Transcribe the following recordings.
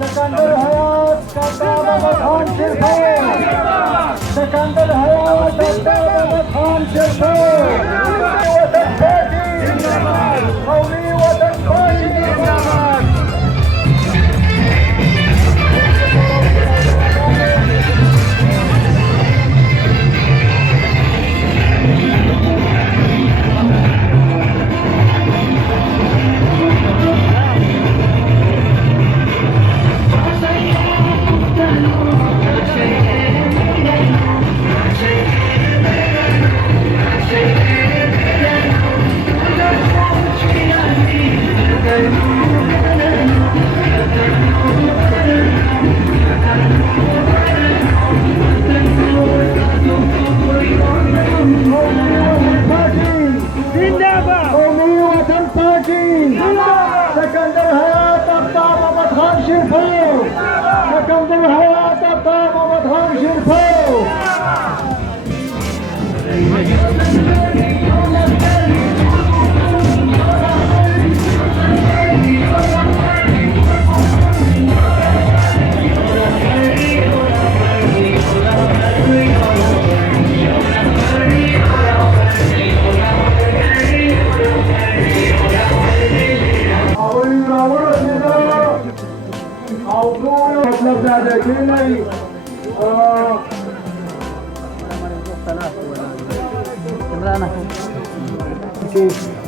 सिकंदर हयात काका बाबा खान सिरफोर सिकंदर हयात काका बाबा खान सिरफोर वतन पार्टी जिंदाबाद कौमी वतन पार्टी जिंदाबाद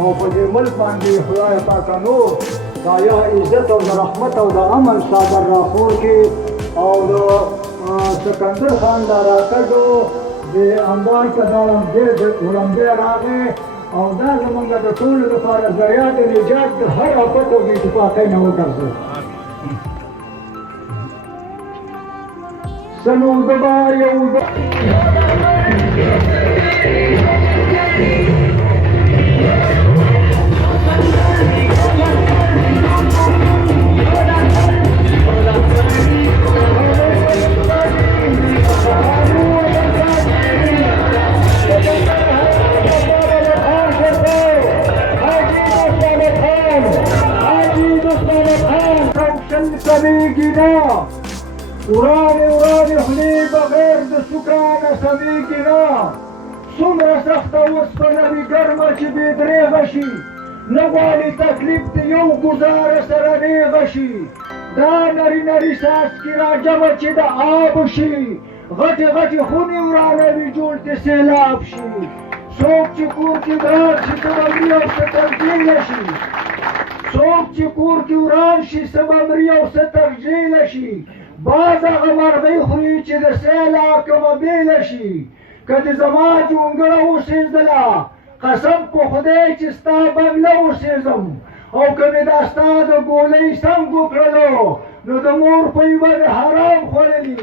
او په دې ملک باندې خدای پاک نور دا یا عزت او رحمت او د امن صادر راخور کې او د سکندر خان دا راکړو د انبار کدارم دې د ولنبه راغې او دا زمونږ د ټول لپاره ذریعہ د نجات د هر آفت او بې اتفاقۍ نه وګرځي سنو دبا یو وراني خلی بغیر د سکانه سمیږي نه څومره سخته اوسپنه وي ګرمه چې بې درېغه شي نه غواړي تکلیف د یو ګزاره سره نیغه شي دا نري نري څاڅکي راجمع چې د آب شي غټې غټې خونې ورانوي جوړ د سیلاب شي څوک چې کور کې ګران شي څه به مري او څه تبدیله شي څوک چې کور کې وران شي څه به مري او څه تبدیله شي باز هغه مرغۍ خوري چې د سیلاب کومه بېله شي که د زما جونګړه اوسېدله قسم په خدای چې ستا بنګله اوسېږم او که مې دا ستا د ګولۍ سنګ وکړلو نو د مور پۍ به مې حرام خوړلي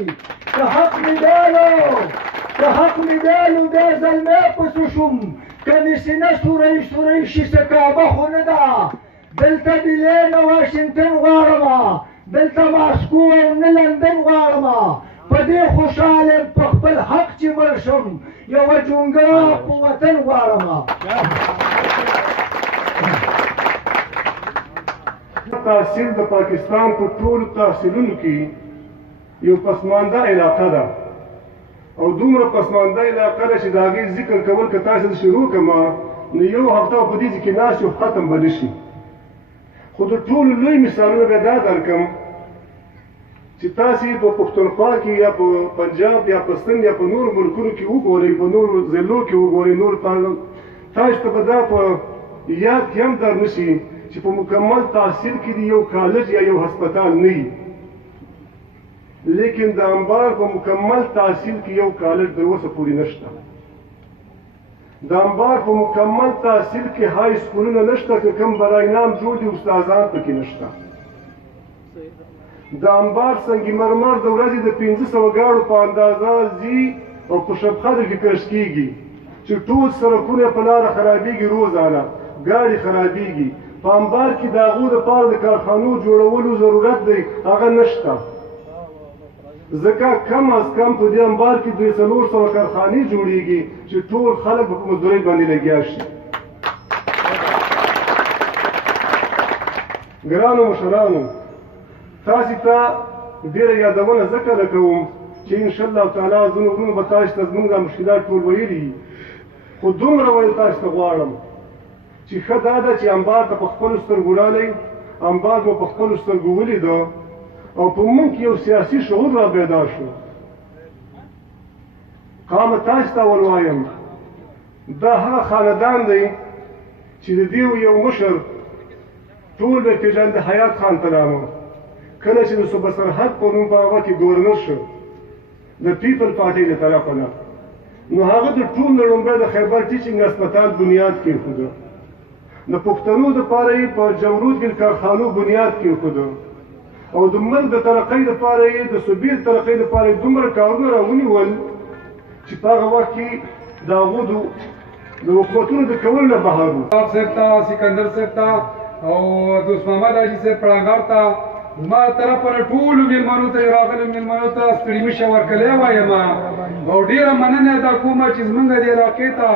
که حق مې بیالو بیا زلمی پسې شوم که مې سینه سوری شي څه کعبه خو نه ده دلته ډیلی نه واشنګټن غواړمه دلته ماسکو او نه لندن غواړمه په دې خوشحال یم په خپل حق چې مړ شم یوه جونګړه په وطن غواړمه تحصیل د پاکستان په ټولو تحصیلونو کې یو پسمانده علاقه ده او دومره پسمانده علاقه ده چې د هغې ذکر کول که تاسو شروع کړمه نو یو هفته په دې کې ناست یو ختم به نه شي خو د ټولو لوی مثالونه به دا درکړم چې تاسې په پښتونخوا کې یا په پنجاب یا په سند یا په نورو ملکونو کې وګورئ په نورو ضلعو کې وګورئ نور تاسو ته به دا په یاد کې هم در نه شي چې په مکمل تحصیل کې د یو کالج یا یو هسپتال نه وي لیکن د انبار په مکمل تحصیل کې یو کالج تر اوسه پورې نشته د انبار په مکمل تحصیل کې های سکولونه نشته که کوم برای نام جوړ دي استادان پکې نشته د انبار سنگ مرمر د ورځې د 500 ګاړو په اندازه ځي او په شبخدر کې کش کېږي چې ټول سړکونه په لاره خرابېږي روزانه ګاډي خرابېږي په انبار کې د هغو دپاره د کارخانو جوړولو ضرورت دی هغه نشته ځکه کم از کم په دې انبار کې 300 کارخانې جوړېږي چې ټول خلک په مزدورۍ باندې لګیا شي ګرانو مشرانو تاسې ته ډېره یادونه ځکه کوم چې انشاءالله تعالی زه نورونو به تاسو ته زموږ دا مشکلات ټول ویلي خو دومره ویل تاسو ته غواړم چې ښه دا ده چې انبار ته په خپلو سترګو رالی انبار مو په خپلو سترګو ولیده او په موږ کې یو سیاسي شعور را پیدا شو قامه تاسو ته ولوایم دا هغه خاندان دی چې د دې یو مشر ټول به پېژند حیات خان ترانو کله چې د صوبه سرحد په نوم په هغه کې ګورنر شو د پیپل پارټۍ له طرفه نه نو هغه د ټول نه لومړی د خیبر ټیچینګ هسپتال بنیاد کېښوده د پښتنو دپاره یې په جمرود کې کارخانو بنیاد کېښوده او د ملک د ترقۍ دپاره یې د صوبې د ترقۍ دپاره یې دومره کارونه راونیول چې په هغه وخت کې د هغو د حکومتونو د کولو نه بهر وو صاحب ته سکندر صاحب ته او دوست محمد حاجي صاحب پړانګار ته زما طرفه نه ټولو مېلمنو ته راغلو مېلمنو ته ستړي مشه ورکلی وایم او ډېره مننه دا کومه چې زمونږ د علاقې ته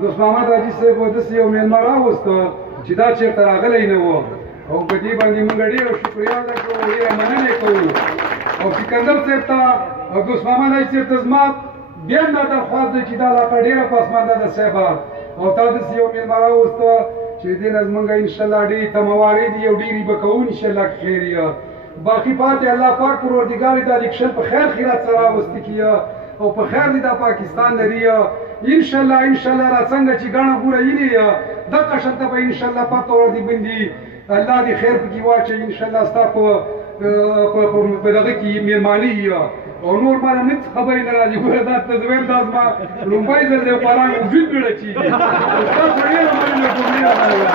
دوست محمد حاجي صاحب داسې یو مېلمه راوسته چې دا چېرته راغلی نه و او په دې باندې موږ ډېره شکریه ادا کوو ډېره مننه کوو او سکندر صاحب ته او دوست محمد حاجي صاحب ته زما بیا هم دا درخواست دی چې دا علاقه ډېره پسمانده ده صاحبه او تا داسې یو مېلمه راوسته چې دې نه زمونږ انشاءالله ډېرې تموارې دي او ډېرې به کوو انشاءالله که خیر یې باقي پاتې الله پاک پروردګار دا الیکشن په خیر خیرات سره راوستی کیه او په خیر دې دا پاکستان لري انشاءالله را څنګه چې ګڼه ګوره یلې دغه شانته به انشاءالله پاته ورځې بندي الله دې خیر پکې واچوي انشاءالله ستا په دغه کې مېلماني او نور باندې هېڅ خبرې نه راځي ګوره دا ته زه ویم دا زما لومړی ځل دی قرآن وجود بیړه کېږي ستاسو ډېره مننه کوم ډېره مننه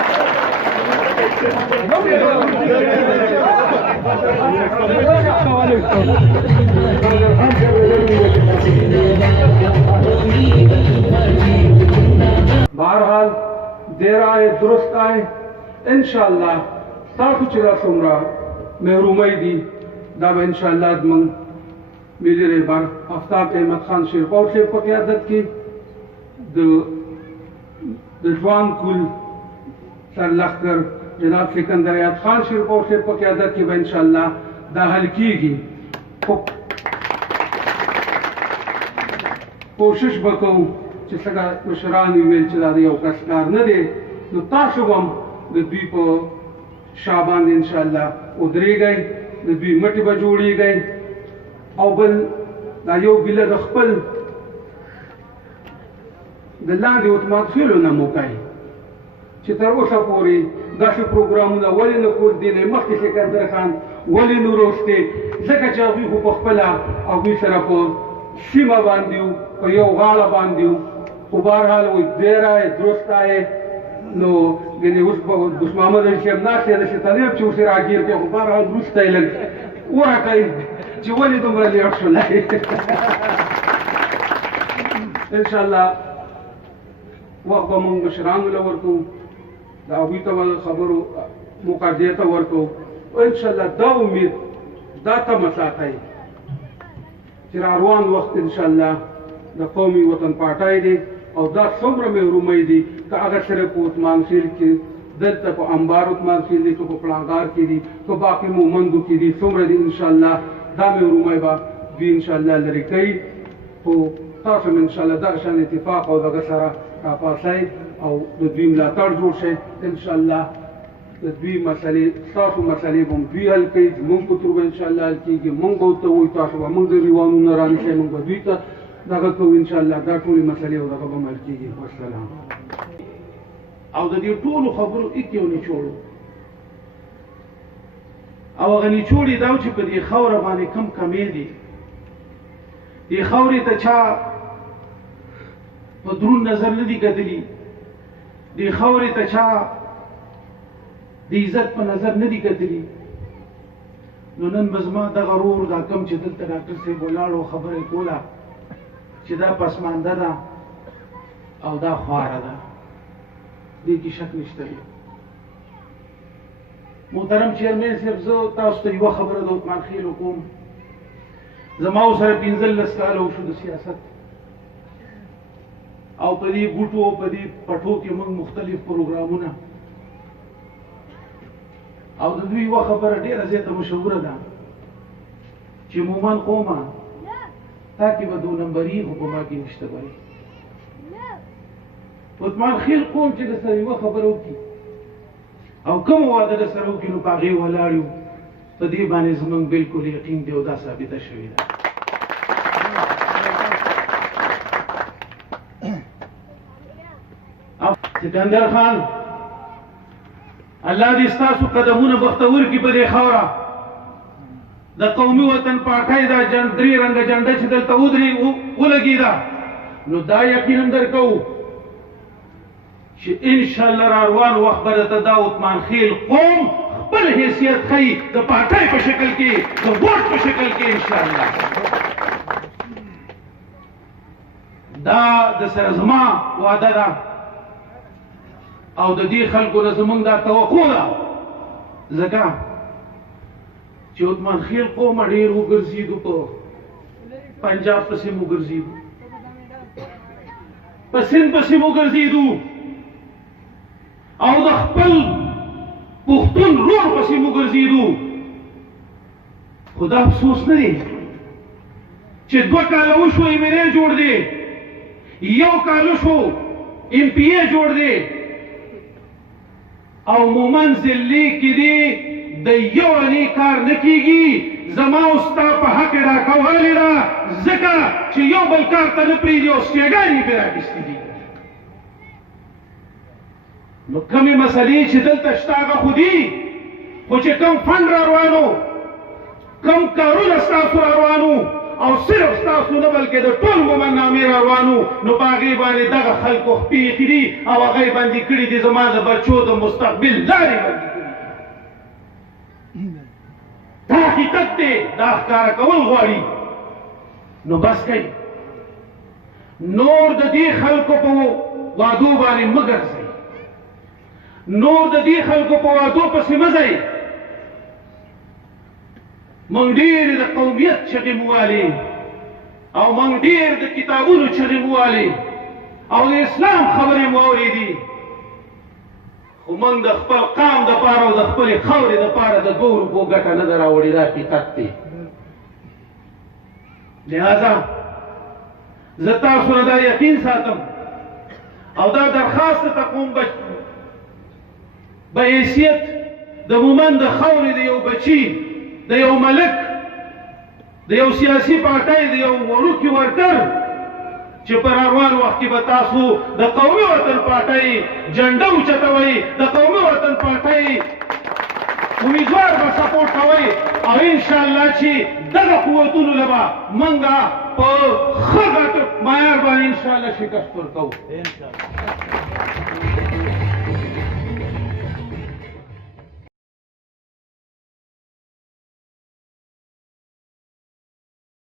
بہرحال دیر آئے درست آئے انشاءاللہ تاسو چې دا څومره محرومۍ دي دا به انشاءالله زموږ ملي رهبر آفتاب احمد خان شیرپور صاحب په قیادت کې د ځوان کل سرلښکر جناب سکندر یاد خان شیرپور صاحب په قیادت کې به انشاءالله دا حل کېږي کوشش به کوو چې څنګه مشران ویل چې دا د یو کس کار نه دی نو تاسو هم د دوی په شا باندې انشاءالله ودرېږئ د دوی مټې به جوړېږئ او بل دا یو ګیله د خپل د لاندې اتماتفیلو نه مو کوئ چې تر اوسه پورې داسې پروګرامونه ولې نه کول دې نه مخکې سکندر خان ولې نه روستې ځکه چې هغوی خو په خپله هغوی سره په سیمه باندې وو په یو غاړه باندې وو خو بهرحال وایي ډېره یې درسته یې نو ګنې اوس په دوست محمد علي صاحب ناست دی داسې طالب چې اوس یې راګیر کړي خو بهرحال وروسته یې لږ ورکوي چې ولې دومره لیټ شولی انشاءالله وخت به مونږ مشرانو له ورکوو د هغوی ته به خبرو مقاضیې ته ورکوو انشاءالله دا امید دا تمه ساتئ چې را روان وخت انشاءالله د قومي وطن پارټۍ دی او دا څومره محرومۍ دي که هغه صرف په عثمان خیل کې دلته په انبار عثمان خیل دی که په پړانګار کې دي که باقي مومندو کې دي څومره دي انشاءالله دا محرومۍ به دوی انشاءالله لرې کوي خو تاسو هم انشاءالله دغه شان اتفاق او دغه سره راپاڅئ او د دوی ملاتړ جوړ شئ انشاءالله د دوی مسلې ستاسو مسلې به هم دوی حل کوي زموږ په تور به انشاءالله حل کېږي مونږ به ورته ووایو تاسو به مونږ د ریوانو نه رانیسئ مونږ به دوی ته دغه کوو انشاءالله دا ټولې مسلې او دغه به هم حل کېږي والسلام او د دې ټولو خبرو ایک یو نچوړ او هغه نچوړ یې دا و چې په دې خاوره باندې کم کمې دي دې خاورې ته چا په درون نظر نه دي کتلي دې خاورې ته چا د عزت په نظر نه دي کتلي نو نن به زما دغه ورور دا کم چې دلته ډاکټر صاحب ولاړ و خبره یې کوله چې دا پسمانده ده او دا خواره ده دې کې شک نشته دی محترم چیرمن صاحب زه تاسو ته یوه خبره د عثمان خیل کوم زما سره 15 کاله وشو د سیاست او په دې بوټو او په دې پټو کې موږ مختلف پروګرامونه او د دوی یوه خبره ډېره زیاته مشهوره ده چې مومن قومه تا کې به 2 نمبري خو په ما کې نشته بری عثمان خیل قوم چې د سره یوه خبره وکړي او کوم واده د سره وکړي نو په هغې ولاړ یو په دې باندې زموږ بلکل یقین دی او دا ثابته شوې ده سکندر خان الله دې ستاسو قدمونه بختور کړي په دې خاوره د قومي وطن پارټۍ دا درې رنګه جنډه چې دلته ولګېده نو دا یقین هم درکوو چې انشاءالله را روان وخت به درته دا عثمان خیل قوم خپل حیثیت ښیي د پارټۍ په شکل کې د ووټ په شکل کې انشاءالله دا د سره زما وعده ده او د دې خلکو نه زمونږ دا توقع ده ځکه چې عثمان خیل قومه ډېر وګرځېدو په پنجاب پسې مو ګرځېدو په سند پسې مو ګرځېدو او د خپل پښتون رور پسې مو ګرځېدو خو دا افسوس نه دی چې 2 کاله وشو MLA جوړ دی 1 کال وشو MPA جوړ دی او مومن ضلع کې دی د یو علي کار نه کېږي زما او ستا په حق یې راکولې ده ځکه چې یو بل کار ته نه پرېږدي او سټېګانې یې پرې راخیستې دي نو کمې مسلې چې دلته شته هغه خو دي خو چې کم فنډ را روانو کم کارونه ستاسو را روانو او صرف ستاسو نه بلکې د ټول مومن نامې را روانو نو په هغې باندې دغه خلکو خپې ایښي دي او هغه یې بندي کړي دي زما د بچو د مستقبل لارې بندي کړي دا حقیقت دی دا ښکاره کول غواړي نو بس کوي نور د دې خلکو په وعدو باندې مه ګرځئ نور د دې خلکو په وعدو پسې مه ځئ موږ ډېرې د قومیت چغې مو والې او موږ ډېر د کتابونو چغې مو والې او د اسلام خبرې مو اورېدي خو موږ د خپل قام دپاره او د خپلې خاورې دپاره د 2 روپو ګټه نه ده راوړې دا حقیقت دی لہذا زه تاسو نه دا یقین ساتم او دا درخواست ته کوم به حیثیت د مومن د خاورې د یو بچي د یو ملک د یو سیاسي پارټۍ د یو وړوکي ورکر چې په روان وخت کې به تاسو د قومي وطن پارټۍ جنډه اوچتوئ د قومي وطن پارټۍ امیدوار به سپورټ کوئ او انشاءالله چې دغه قوتونو له به موږ په ښه ګټه معیار باندې انشاءالله شکست ورکوو